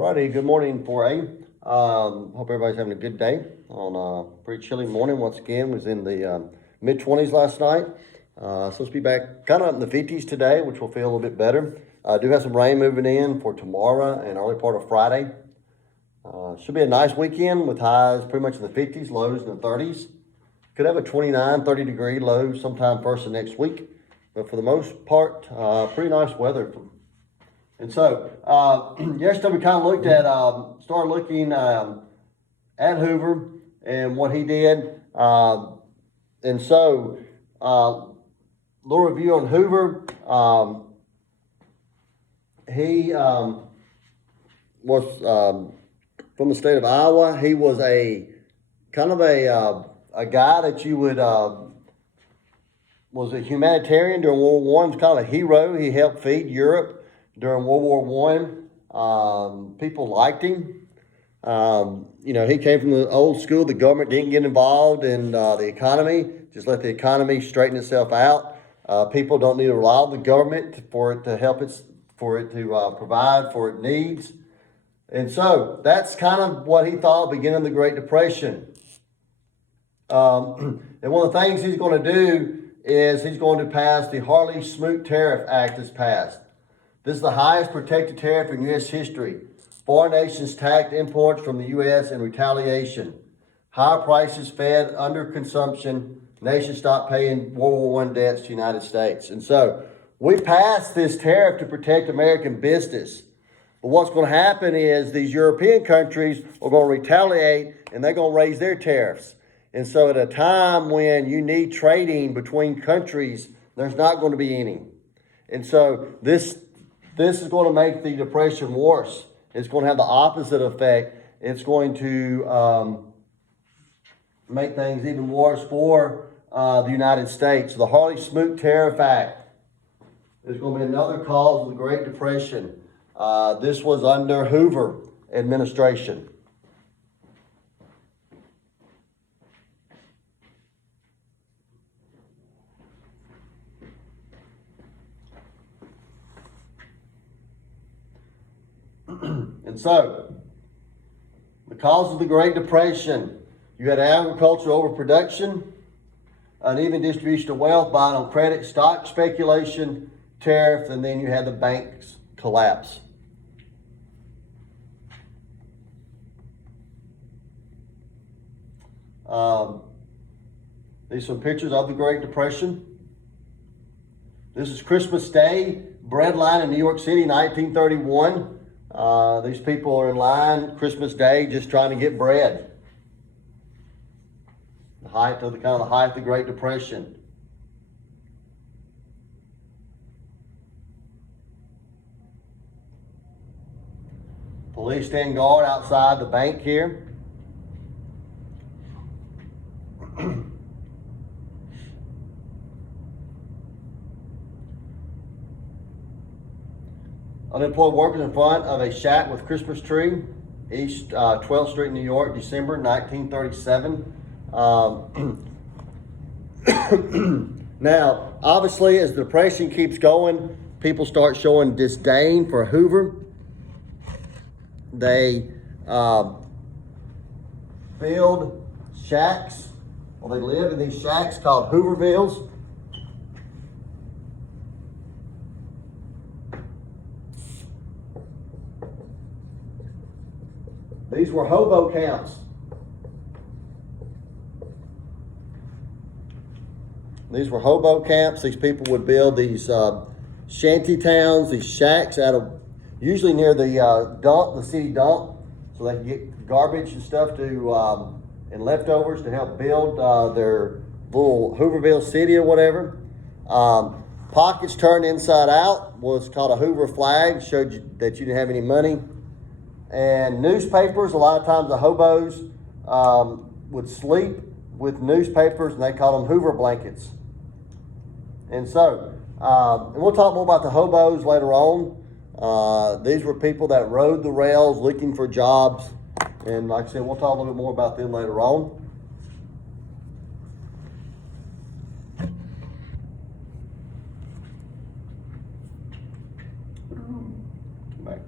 Alrighty, good morning 4A. Hope everybody's having a good day on a pretty chilly morning. Once again, was in the mid-20s last night. Supposed to be back kind of in the 50s today, which will feel a little bit better. Do have some rain moving in for tomorrow and early part of Friday. Should be a nice weekend with highs pretty much in the 50s, lows in the 30s. Could have a 29, 30 degree low sometime first of next week. But for the most part, pretty nice weather. And so, yesterday we kind of looked at, started looking at Hoover and what he did. And so, little review on Hoover. He was from the state of Iowa. He was a kind of a guy that you would, was a humanitarian during World War I. He was kind of a hero. He helped feed Europe during World War I. People liked him. He came from the old school. The government didn't get involved in the economy. Just let the economy straighten itself out. People don't need to rely on the government for it to help it, for it to provide for its needs. And so that's kind of what he thought at the beginning of the Great Depression. And one of the things he's going to do is he's going to pass the Harley-Smoot Tariff Act that's passed. This is the highest protected tariff in U.S. history. Foreign nations taxed imports from the U.S. in retaliation. Higher prices fed under consumption. Nations stopped paying World War I debts to the United States. And so we passed this tariff to protect American business. But what's going to happen is these European countries are going to retaliate and they're going to raise their tariffs. And so at a time when you need trading between countries, there's not going to be any. And so this is going to make the Depression worse. It's going to have the opposite effect. It's going to make things even worse for the United States. The Harley-Smoot Tariff Act is going to be another cause of the Great Depression. This was under Hoover administration. And so, the cause of the Great Depression, you had agricultural overproduction, uneven distribution of wealth, buying on credit, stock speculation, tariff, and then you had the banks collapse. These are some pictures of the Great Depression. This is Christmas Day, bread line in New York City, 1931. These people are in line Christmas Day just trying to get bread. The height of the Great Depression. Police stand guard outside the bank here. Unemployed workers in front of a shack with Christmas tree, East 12th Street, New York, December 1937. Now, obviously, as the Depression keeps going, people start showing disdain for Hoover. They build shacks, or they live in these shacks called Hoovervilles. These were hobo camps. These were hobo camps. These people would build these shanty towns, these shacks out of, usually near the dump, the city dump, so they could get garbage and stuff to, and leftovers to help build their little Hooverville city or whatever. Pockets turned inside out was called a Hoover flag, showed you that you didn't have any money. And newspapers, a lot of times the hobos would sleep with newspapers, and they called them Hoover blankets. And so, and we'll talk more about the hobos later on. These were people that rode the rails looking for jobs. And like I said, we'll talk a little bit more about them later on. Back.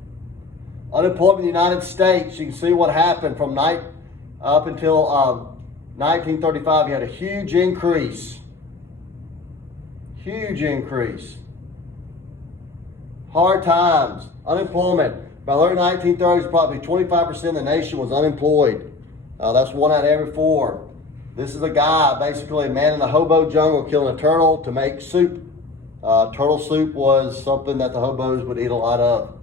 Unemployment in the United States, you can see what happened from up until 1935. You had a huge increase. Huge increase. Hard times. Unemployment. By the early 1930s, probably 25% of the nation was unemployed. That's 1 out of every 4. This is a guy, basically a man in a hobo jungle, killing a turtle to make soup. Turtle soup was something that the hobos would eat a lot of.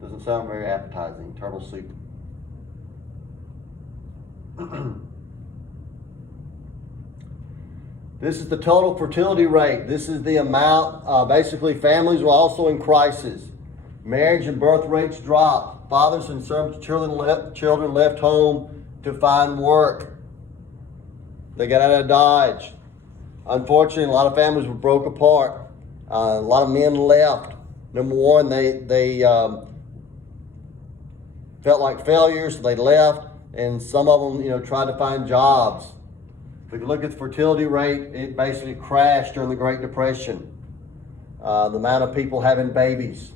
Doesn't sound very appetizing, turtle soup. This is the total fertility rate. This is the amount, basically families were also in crisis. Marriage and birth rates dropped. Fathers and some children left home to find work. They got out of Dodge. Unfortunately, a lot of families were broke apart. A lot of men left. Number one, they felt like failures, so they left, and some of them, tried to find jobs. If you look at the fertility rate, it basically crashed during the Great Depression. The amount of people having babies.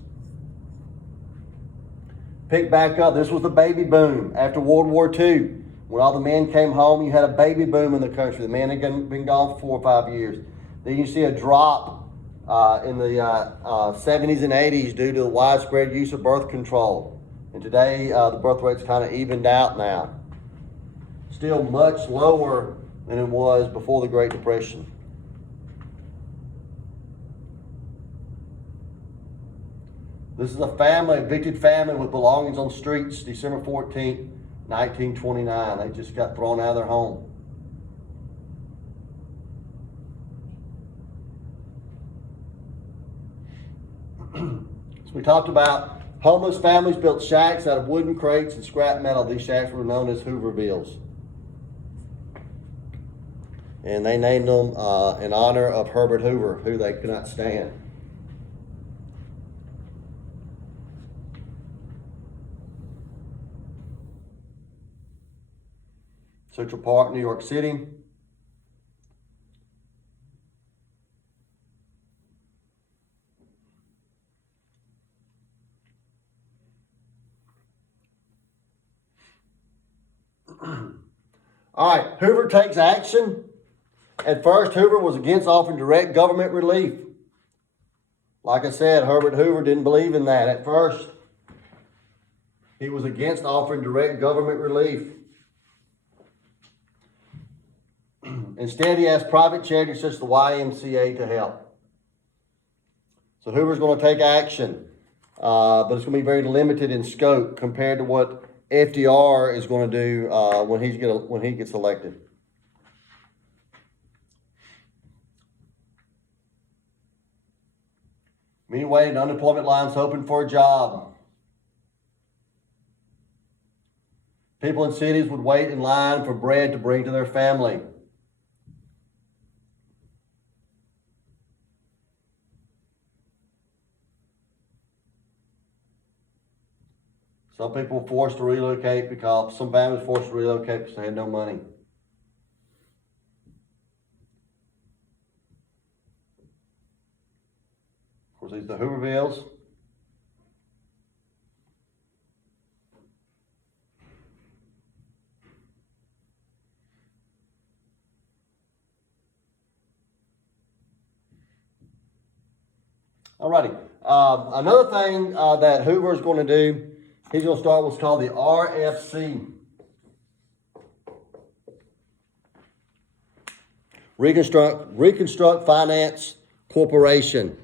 Pick back up. This was the baby boom after World War II. When all the men came home, you had a baby boom in the country. The men had been gone for 4 or 5 years. Then you see a drop in the 70s and 80s due to the widespread use of birth control. And today, the birth rate's kind of evened out now. Still much lower than it was before the Great Depression. This is a evicted family with belongings on streets, December 14th, 1929. They just got thrown out of their home. So we talked about homeless families built shacks out of wooden crates and scrap metal. These shacks were known as Hoovervilles. And they named them in honor of Herbert Hoover, who they could not stand. Central Park, New York City. All right, Hoover takes action. At first, Hoover was against offering direct government relief. Like I said, Herbert Hoover didn't believe in that at first. He was against offering direct government relief. Instead, he asked private charities such as the YMCA to help. So Hoover's going to take action, but it's going to be very limited in scope compared to what FDR is going to do when he gets elected. Many waited in unemployment lines hoping for a job. People in cities would wait in line for bread to bring to their family. Some people were forced to relocate because some families were forced to relocate because they had no money. Of course, these are the Hoovervilles. Alrighty. Another thing that Hoover is going to do, he's going to start what's called the RFC. Reconstruct Finance Corporation.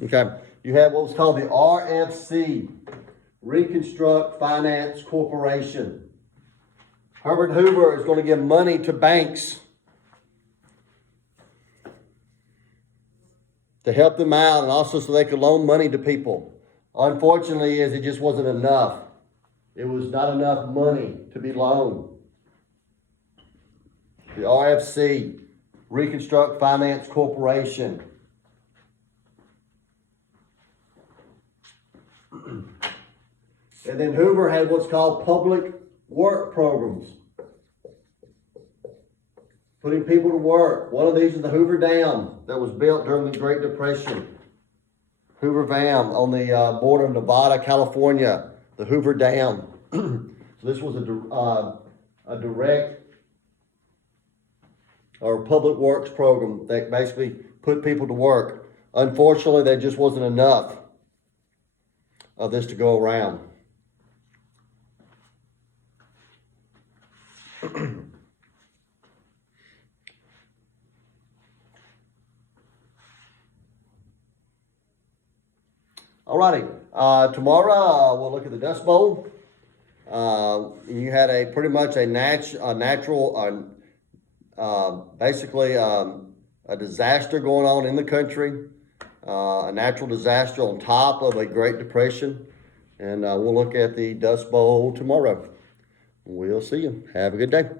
Okay, you have what's called the RFC, Reconstruct Finance Corporation. Herbert Hoover is going to give money to banks to help them out and also so they could loan money to people. Unfortunately, it just wasn't enough. It was not enough money to be loaned. The RFC, Reconstruct Finance Corporation. And then Hoover had what's called public work programs. putting people to work. One of these is the Hoover Dam that was built during the Great Depression. Hoover Dam on the border of Nevada, California, the Hoover Dam. So this was a direct or public works program that basically put people to work. Unfortunately, there just wasn't enough of this to go around. Alrighty, tomorrow we'll look at the Dust Bowl. You had pretty much a natural, basically a disaster going on in the country, a natural disaster on top of a Great Depression, and we'll look at the Dust Bowl tomorrow. We'll see you. Have a good day.